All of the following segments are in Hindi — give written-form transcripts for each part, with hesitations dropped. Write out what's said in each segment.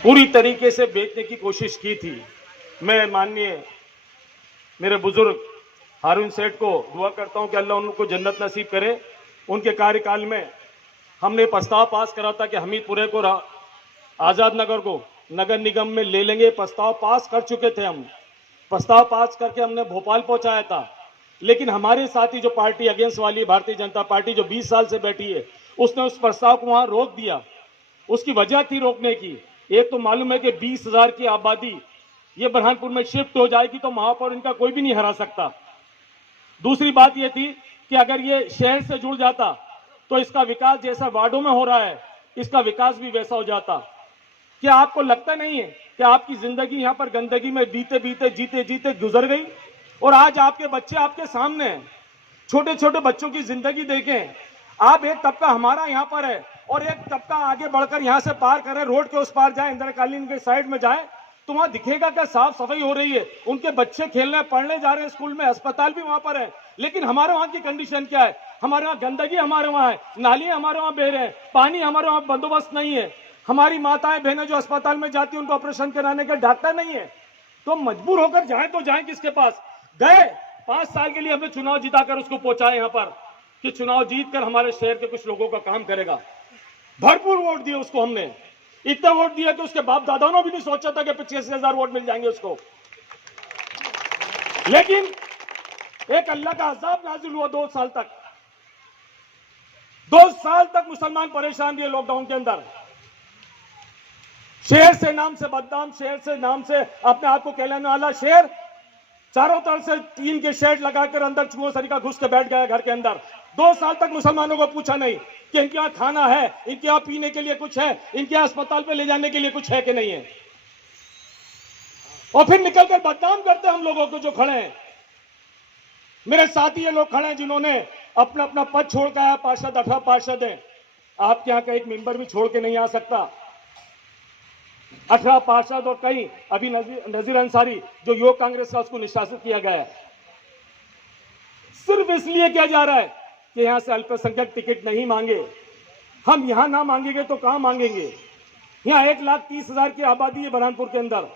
पूरी तरीके से बेचने की कोशिश की थी। मैं माननीय मेरे बुजुर्ग हारून सेठ को दुआ करता हूं कि अल्लाह उनको जन्नत नसीब करे। उनके कार्यकाल में हमने प्रस्ताव पास करा था कि हमीरपुरे को आजाद नगर को नगर निगम में ले लेंगे। प्रस्ताव पास कर चुके थे हम। प्रस्ताव पास करके हमने भोपाल पहुंचाया था, लेकिन हमारे साथी जो पार्टी अगेंस्ट वाली भारतीय जनता पार्टी जो 20 साल से बैठी है, उसने उस प्रस्ताव को वहां रोक दिया। उसकी वजह थी रोकने की, एक तो मालूम है कि 20,000 की आबादी ये बुरहानपुर में शिफ्ट हो जाएगी तो महापौर इनका कोई भी नहीं हरा सकता। दूसरी बात ये थी कि अगर ये शहर से जुड़ जाता तो इसका विकास जैसा वार्डों में हो रहा है, इसका विकास भी वैसा हो जाता। क्या आपको लगता नहीं है कि आपकी जिंदगी यहां पर गंदगी में बीते बीते जीते जीते गुजर गई और आज आपके बच्चे आपके सामने हैं। छोटे छोटे बच्चों की जिंदगी देखें आप। एक तबका हमारा यहां पर है और एक तबका आगे बढ़कर यहां से पार करें, रोड के उस पार जाए, इंदिरा कॉलोनी के साइड में जाए तो वहां दिखेगा क्या साफ सफाई हो रही है। उनके बच्चे खेलने पढ़ने जा रहे हैं स्कूल में, अस्पताल भी वहां पर है। लेकिन हमारे वहां की कंडीशन क्या है? हमारे वहां गंदगी हमारे वहां है, नालियां हमारे वहां बह रहे हैं, पानी हमारे वहां बंदोबस्त नहीं है। हमारी माताएं बहनें जो अस्पताल में जाती है उनको ऑपरेशन कराने के डॉक्टर नहीं है। तो मजबूर होकर जाए तो जाए किसके पास? गए 5 साल के लिए हमने चुनाव जिताकर उसको पहुंचाए यहां पर कि चुनाव जीतकर हमारे शहर के कुछ लोगों का काम करेगा। भरपूर वोट दिए उसको हमने, इतने वोट दिए कि उसके बाप दादाओं ने भी नहीं सोचा था कि 85,000 वोट मिल जाएंगे उसको। लेकिन एक अल्लाह का अज़ाब नाजिल हुआ 2 साल तक। 2 साल तक मुसलमान परेशान रहे लॉकडाउन के अंदर। शहर से नाम से बदनाम, शहर से नाम से अपने आप को कहलाने वाला शहर, चारों तरफ से टीन के शेड लगाकर अंदर चूहों सरीका घुस के बैठ गया घर के अंदर। 2 साल तक मुसलमानों को पूछा नहीं कि इनके यहाँ खाना है, इनके यहाँ पीने के लिए कुछ है, इनके यहाँ अस्पताल पे ले जाने के लिए कुछ है कि नहीं है। और फिर निकलकर बदनाम करते हम लोगों को जो खड़े हैं। मेरे साथी ये लोग खड़े हैं जिन्होंने अपना अपना पद छोड़ के आया। पार्षद 18 पार्षद हैं, आपके यहाँ का एक मेंबर भी छोड़ के नहीं आ सकता। 18 पार्षद और कई अभी नजीर अंसारी जो युवक कांग्रेस का, उसको निष्कासित किया गया है। सिर्फ इसलिए किया जा रहा है कि यहां से अल्पसंख्यक टिकट नहीं मांगे। हम यहां ना मांगेंगे तो कहां मांगेंगे? यहां 1,30,000 की आबादी है बुरहानपुर के अंदर।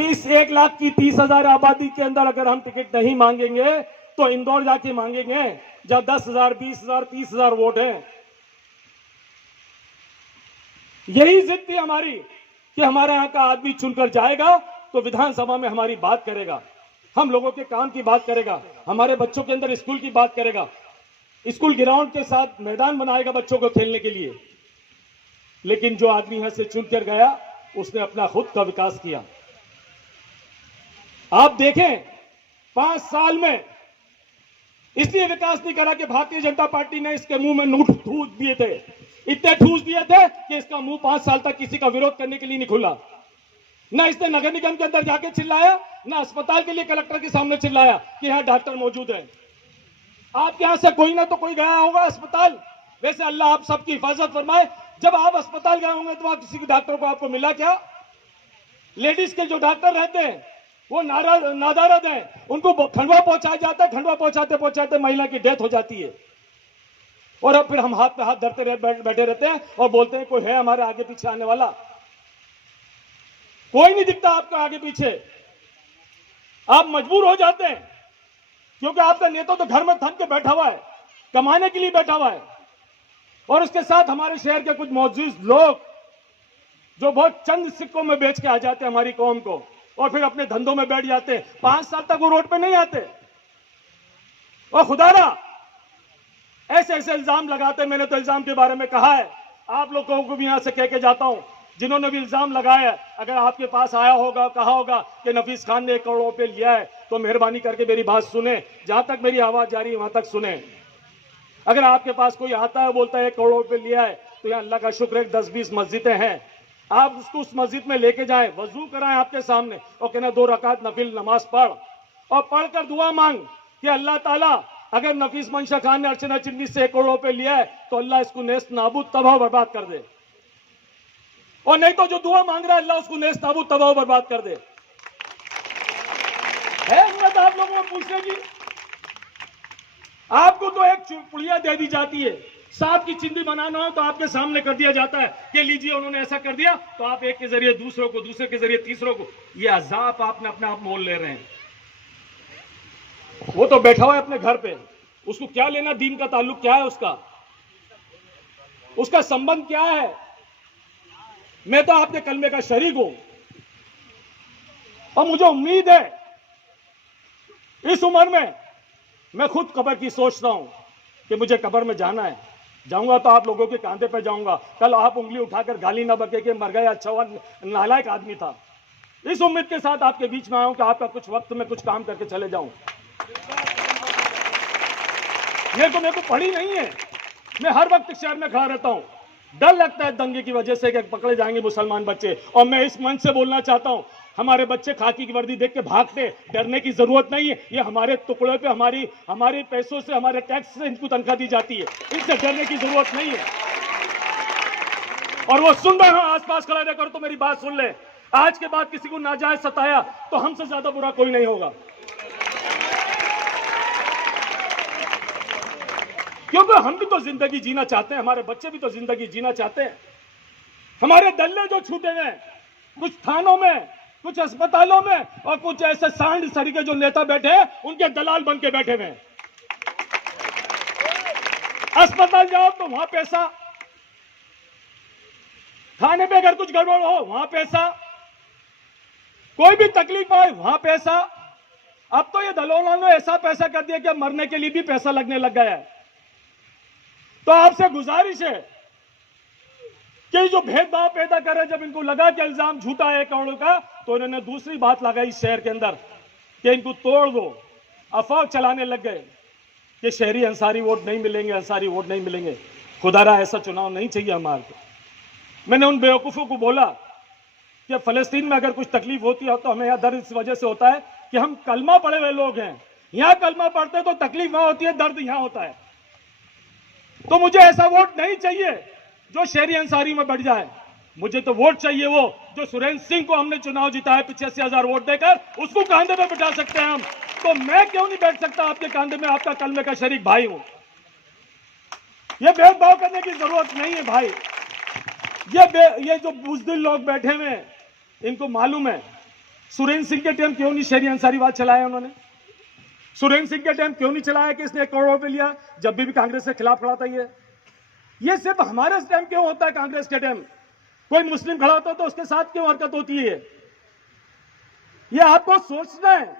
इस 1,30,000 आबादी के अंदर अगर हम टिकट नहीं मांगेंगे तो इंदौर जाके मांगेंगे जहां 10,000, 20,000, 30,000 वोट हैं। यही जिद थी हमारी कि हमारे यहां का आदमी चुनकर जाएगा तो विधानसभा में हमारी बात करेगा, हम लोगों के काम की बात करेगा, हमारे बच्चों के अंदर स्कूल की बात करेगा, स्कूल ग्राउंड के साथ मैदान बनाएगा बच्चों को खेलने के लिए। लेकिन जो आदमी यहां से चुनकर गया उसने अपना खुद का विकास किया। आप देखें 5 साल में इसलिए विकास नहीं करा कि भारतीय जनता पार्टी ने इसके मुंह में नूठ ठूस दिए थे, इतने ठूस दिए थे कि इसका मुंह 5 साल तक किसी का विरोध करने के लिए नहीं खुला। ना इसने नगर निगम के अंदर जाके चिल्लाया, ना अस्पताल के लिए कलेक्टर के सामने चिल्लाया कि यहां डॉक्टर मौजूद है। आपके यहां से कोई ना तो कोई गया होगा अस्पताल। वैसे अल्लाह आप सबकी हिफाजत फरमाए। जब आप अस्पताल गए होंगे तो वहां किसी डॉक्टर को आपको मिला क्या? लेडीज के जो डॉक्टर रहते हैं वो नादारद हैं, उनको खंडवा पहुंचाया जाता है, खंडवा पहुंचाते पहुंचाते महिला की डेथ हो जाती है। और अब फिर हम हाथ पे हाथ धरते बैठे रहते हैं और बोलते हैं कोई है हमारे आगे पीछे आने वाला। कोई नहीं दिखता आपका आगे पीछे। आप मजबूर हो जाते हैं क्योंकि आपका नेता तो घर में थम के बैठा हुआ है, कमाने के लिए बैठा हुआ है। और उसके साथ हमारे शहर के कुछ मौजूद लोग जो बहुत चंद सिक्कों में बेच के आ जाते हैं हमारी कौम को और फिर अपने धंधों में बैठ जाते हैं। 5 साल तक वो रोड पे नहीं आते। और खुदारा ऐसे ऐसे इल्जाम लगाते हैं। मैंने तो इल्जाम के बारे में कहा है, आप लोगों को भी यहां से कह के जाता हूं, जिन्होंने भी इल्जाम लगाया है, अगर आपके पास आया होगा, कहा होगा कि नफीस खान ने 1 करोड़ रुपए लिया है, तो मेहरबानी करके मेरी बात सुने। जहां तक मेरी आवाज जा रही है वहां तक सुने। अगर आपके पास कोई आता है बोलता है 1 करोड़ रुपए लिया है, तो यहां अल्लाह का शुक्र है 10-20 मस्जिदें हैं। आप उसको उस मस्जिद में लेके जाएं, वजू कराएं आपके सामने और कहना 2 रकात नफिल नमाज पढ़ और पढ़कर दुआ मांग कि अल्लाह ताला अगर नफीस मंशा खान ने अर्चना चिन्नी से 1 करोड़ रुपए लिया है तो अल्लाह इसको नेस्त नाबूद तबाह बर्बाद कर दे। और नहीं तो जो दुआ मांग रहा है अल्लाह उसको नेस्त नाबूद तबाह बर्बाद कर दे। है हिम्मत आप लोगों को पूछने की? आपको तो एक पुड़िया दे दी जाती है, सांप की चिंदी बनाना हो तो आपके सामने कर दिया जाता है कि लीजिए उन्होंने ऐसा कर दिया, तो आप एक के जरिए दूसरों को, दूसरे के जरिए तीसरों को, ये अजाब आपने अपने आप मोल ले रहे हैं। वो तो बैठा हुआ है अपने घर पे, उसको क्या लेना, दीन का ताल्लुक क्या है, उसका संबंध क्या है। मैं तो आपके कलमे का शरीक हूं और मुझे उम्मीद है इस उम्र में मैं खुद कब्र की सोचता हूं कि मुझे कब्र में जाना है। जाऊंगा तो आप लोगों के कांधे पे जाऊंगा, कल आप उंगली उठाकर गाली ना बके कि मर गया, अच्छा हुआ नालायक आदमी था। इस उम्मीद के साथ आपके बीच में आया हूं कि आपका कुछ वक्त में कुछ काम करके चले जाऊं। ये तो मेरे को पड़ी नहीं है, मैं हर वक्त शहर में खड़ा रहता हूं। डर लगता है दंगे की वजह से कि पकड़े जाएंगे मुसलमान बच्चे, और मैं इस मंच से बोलना चाहता हूं, हमारे बच्चे खाकी की वर्दी देख के भागते, डरने की जरूरत नहीं है। ये हमारे टुकड़े पे हमारे पैसों से, हमारे टैक्स से इनको तनख्वाह दी जाती है, इनसे डरने की जरूरत नहीं है। और वो सुन रहे हो आसपास खड़ा रहकर, तो मेरी बात सुन ले, आज के बाद किसी को नाजायज सताया तो हमसे ज्यादा बुरा कोई नहीं होगा, क्योंकि हम भी तो जिंदगी जीना चाहते हैं, हमारे बच्चे भी तो जिंदगी जीना चाहते हैं। हमारे दल्ले जो छूटे हुए कुछ थानों में, कुछ अस्पतालों में, और कुछ ऐसे सांड सरी के जो नेता बैठे हैं उनके दलाल बन के बैठे हुए। अस्पताल जाओ तो वहां पैसा, खाने पे अगर कुछ गड़बड़ हो वहां पैसा, कोई भी तकलीफ आए वहां पैसा। अब तो ये दलालों ने ऐसा पैसा कर दिया कि मरने के लिए भी पैसा लगने लग गया है। तो आपसे गुजारिश है कि जो भेदभाव पैदा कर रहे, जब इनको लगा कि इल्जाम झूठा है करोड़ों का, तो इन्होंने दूसरी बात लगाई शहर के अंदर कि इनको तोड़ दो। अफवाह चलाने लग गए कि शहरी अंसारी वोट नहीं मिलेंगे, अंसारी वोट नहीं मिलेंगे। खुदारा ऐसा चुनाव नहीं चाहिए हमारे को। मैंने उन बेवकूफों को बोला कि फलस्तीन में अगर कुछ तकलीफ होती है तो हमें यह दर्द इस वजह से होता है कि हम कलमा पढ़े हुए लोग हैं। यहां कलमा पढ़ते तो तकलीफ वहां होती है, दर्द यहां होता है। तो मुझे ऐसा वोट नहीं चाहिए जो शहरी अंसारी में बढ़ जाए। मुझे तो वोट चाहिए वो जो सुरेंद्र सिंह को हमने चुनाव जिताया 85,000 वोट देकर, उसको कांधे पे बिठा सकते हैं हम। तो मैं क्यों नहीं बैठ सकता आपके कांधे में, आपका कलमे का शरीक भाई हूं। ये भेदभाव करने की जरूरत नहीं है भाई। ये जो बुजदिल लोग बैठे हुए हैं, इनको मालूम है सुरेंद्र सिंह के टाइम क्यों नहीं शहरी अंसारीवाद चलाया उन्होंने। सुरेंद्र सिंह के टाइम क्यों नहीं चलाया कि इसने 1 करोड़ रुपए लिया जब भी कांग्रेस के खिलाफ खड़ा था। ये सिर्फ हमारे टाइम क्यों होता है, कांग्रेस के टाइम कोई मुस्लिम खड़ा होता है तो उसके साथ क्यों हरकत होती है। ये आपको सोचना है,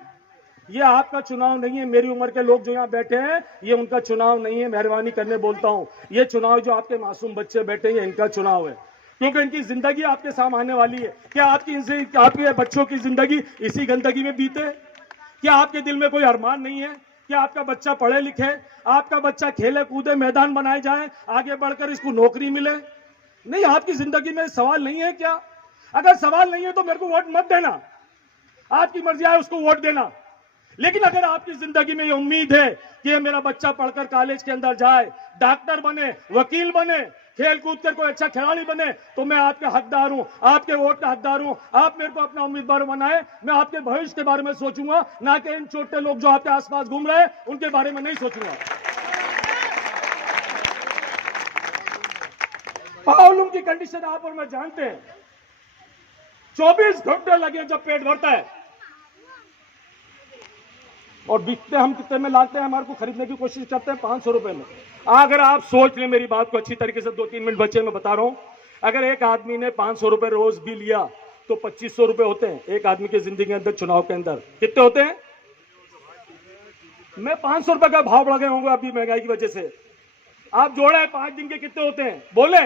ये आपका चुनाव नहीं है। मेरी उम्र के लोग जो यहां बैठे हैं, ये उनका चुनाव नहीं है। मेहरबानी करने बोलता हूं, ये चुनाव जो आपके मासूम बच्चे बैठे हैं, इनका चुनाव है, क्योंकि इनकी जिंदगी आपके सामने आने वाली है। क्या आपके बच्चों की जिंदगी इसी गंदगी में बीते? क्या आपके दिल में कोई अरमान नहीं है? क्या आपका बच्चा पढ़े लिखे, आपका बच्चा खेले कूदे, मैदान बनाए जाए, आगे बढ़कर इसको नौकरी मिले? नहीं, आपकी जिंदगी में सवाल नहीं है क्या? अगर सवाल नहीं है तो मेरे को वोट मत देना, आपकी मर्जी है उसको वोट देना। लेकिन अगर आपकी जिंदगी में ये उम्मीद है कि ये मेरा बच्चा पढ़कर कॉलेज के अंदर जाए, डॉक्टर बने, वकील बने, खेल कूद कर कोई अच्छा खिलाड़ी बने, तो मैं आपके हकदार हूं, आपके वोट का हकदार हूं। आप मेरे को अपना उम्मीदवार बनाए, मैं आपके भविष्य के बारे में सोचूंगा, ना कि इन छोटे लोग जो आपके आसपास घूम रहे हैं उनके बारे में नहीं सोचूंगा। पावलुम की कंडीशन आप और मैं जानते हैं, 24 घंटे लगे जब पेट भरता है, और बिकते हम कितने में लाते हैं, हमारे को खरीदने की कोशिश करते हैं 500 रुपए में। अगर आप सोच लें मेरी बात को अच्छी तरीके से, 2-3 मिनट बचे, मैं बता रहा हूं, अगर एक आदमी ने 500 रुपए रोज भी लिया तो 2500 रुपए होते हैं एक आदमी की जिंदगी के अंदर। चुनाव के अंदर कितने होते हैं? मैं 500 रुपए का भाव बढ़ गए होंगे अभी महंगाई की वजह से। आप जोड़े 5 दिन के कितने होते हैं बोले?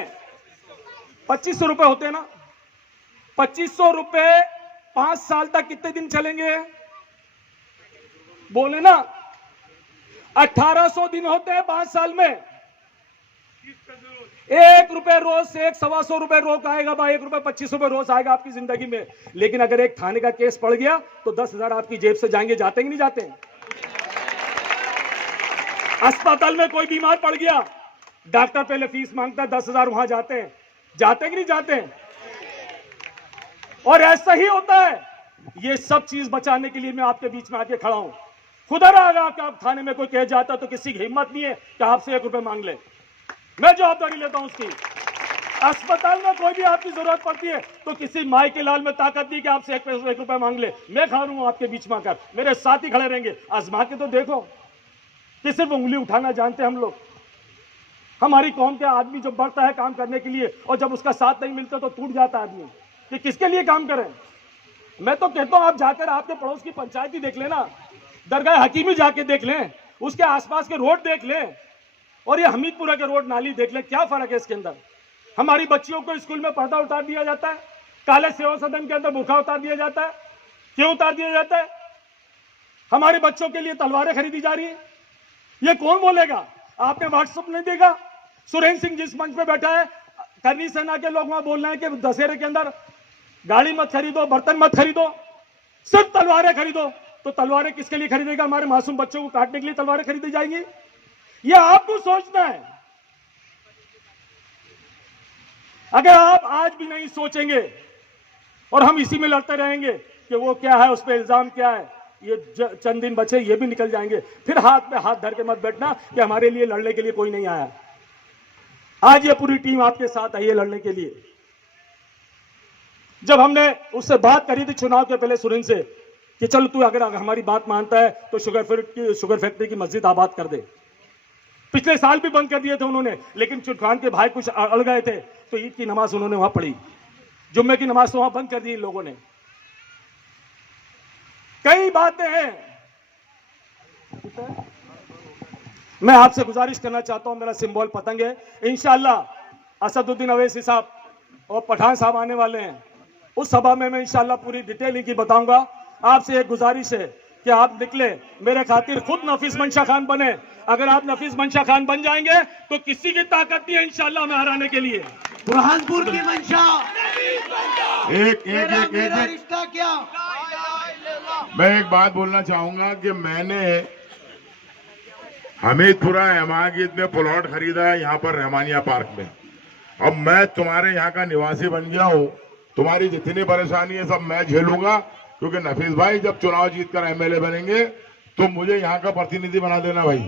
2500 रुपए होते हैं ना। 2500 रुपए 5 साल तक कितने दिन चलेंगे बोले ना? 1800 दिन होते हैं 5 साल में। 1 रुपए रोज से 1-125 रुपए रोज आएगा भाई, 1 रुपए 25 रुपए रोज आएगा आपकी जिंदगी में। लेकिन अगर एक थाने का केस पड़ गया तो 10,000 आपकी जेब से जाएंगे, जाते कि नहीं जाते? अस्पताल में कोई बीमार पड़ गया, डॉक्टर पहले फीस मांगता है, 10,000 वहां जाते हैं, जाते कि नहीं जाते? और ऐसा ही होता है। ये सब चीज बचाने के लिए मैं आपके बीच में आके खड़ा हूं। खुदा रहा, अगर थाने में कोई कह जाता तो किसी की हिम्मत नहीं है कि आपसे 1 रुपए मांग ले। मैं जवाबदारी लेता हूं उसकी। अस्पताल में कोई भी आपकी जरूरत पड़ती है तो किसी माई के लाल में ताकत नहीं कि आपसे एक रुपए मांग ले। मैं खड़ा हूं आपके बीच में आकर, मेरे साथ ही खड़े रहेंगे। आजमा के तो देखो कि सिर्फ उंगली उठाना जानते हम लोग। हमारी कौम के आदमी जब बढ़ता है काम करने के लिए और जब उसका साथ नहीं मिलता तो टूट जाता आदमी कि किसके लिए काम करें। मैं तो कहता हूं आप जाकर आपके पड़ोस की पंचायत ही देख लेना, दरगाह हकीमी जाके देख लें, उसके आसपास के रोड देख लें और ये हमीदपुरा के रोड नाली देख लें, क्या फर्क है इसके अंदर। हमारी बच्चियों को स्कूल में पर्दा उतार दिया जाता है, काले सेवा सदन के अंदर बुर्का उतार दिया जाता है। क्यों उतार दिया जाता है? हमारे बच्चों के लिए तलवारें खरीदी जा रही है। ये कौन बोलेगा? आपने व्हाट्सएप नहीं देखा? सुरेंद्र सिंह जिस मंच पे बैठा है, करनी सेना के लोग वहां बोल रहे हैं कि दशहरे के अंदर गाड़ी मत खरीदो, बर्तन मत खरीदो, सिर्फ तलवारें खरीदो। तो तलवारें किसके लिए खरीदेगा? हमारे मासूम बच्चों को काटने के लिए तलवारें खरीदी जाएंगी? ये आपको सोचना है। अगर आप आज भी नहीं सोचेंगे और हम इसी में लड़ते रहेंगे कि वो क्या है, उस पर इल्जाम क्या है, ये चंद दिन बचे, ये भी निकल जाएंगे। फिर हाथ में हाथ धर के मत बैठना कि हमारे लिए लड़ने के लिए कोई नहीं आया। आज ये पूरी टीम आपके साथ आई है लड़ने के लिए। जब हमने उससे बात करी थी चुनाव के पहले सुरेंद्र से कि चलो तू अगर हमारी बात मानता है तो शुगर फैक्ट्री की मस्जिद आबाद कर दे। पिछले साल भी बंद कर दिए थे उन्होंने, लेकिन चुटखान के भाई कुछ अड़ गए थे तो ईद की नमाज उन्होंने वहां पढ़ी, जुम्मे की नमाज तो वहां बंद कर दी इन लोगों ने। कई बातें हैं। मैं आपसे गुजारिश करना चाहता हूं, मेरा सिंबल पतंग है। इंशाअल्लाह असदुद्दीन अवैसी साहब और पठान साहब आने वाले हैं, उस सभा में मैं इंशाअल्लाह पूरी डिटेल इनकी बताऊंगा। आपसे एक गुजारिश है कि आप निकले, मेरे खातिर खुद नफीस मंशा खान बने। अगर आप नफीस मंशा खान बन जाएंगे तो किसी की ताकत नहीं है इंशाअल्लाह हमें हराने के लिए। बुरहानपुर की मंशा एक रिश्ता क्या? मैं एक बात बोलना चाहूंगा कि मैंने हमीदपुरा एमागिद में प्लॉट खरीदा है यहाँ पर रहमानिया पार्क में। अब मैं तुम्हारे यहाँ का निवासी बन गया हूँ, तुम्हारी जितनी परेशानी है सब मैं झेलूंगा, क्योंकि नफीस भाई जब चुनाव जीतकर एमएलए बनेंगे तो मुझे यहाँ का प्रतिनिधि बना देना भाई।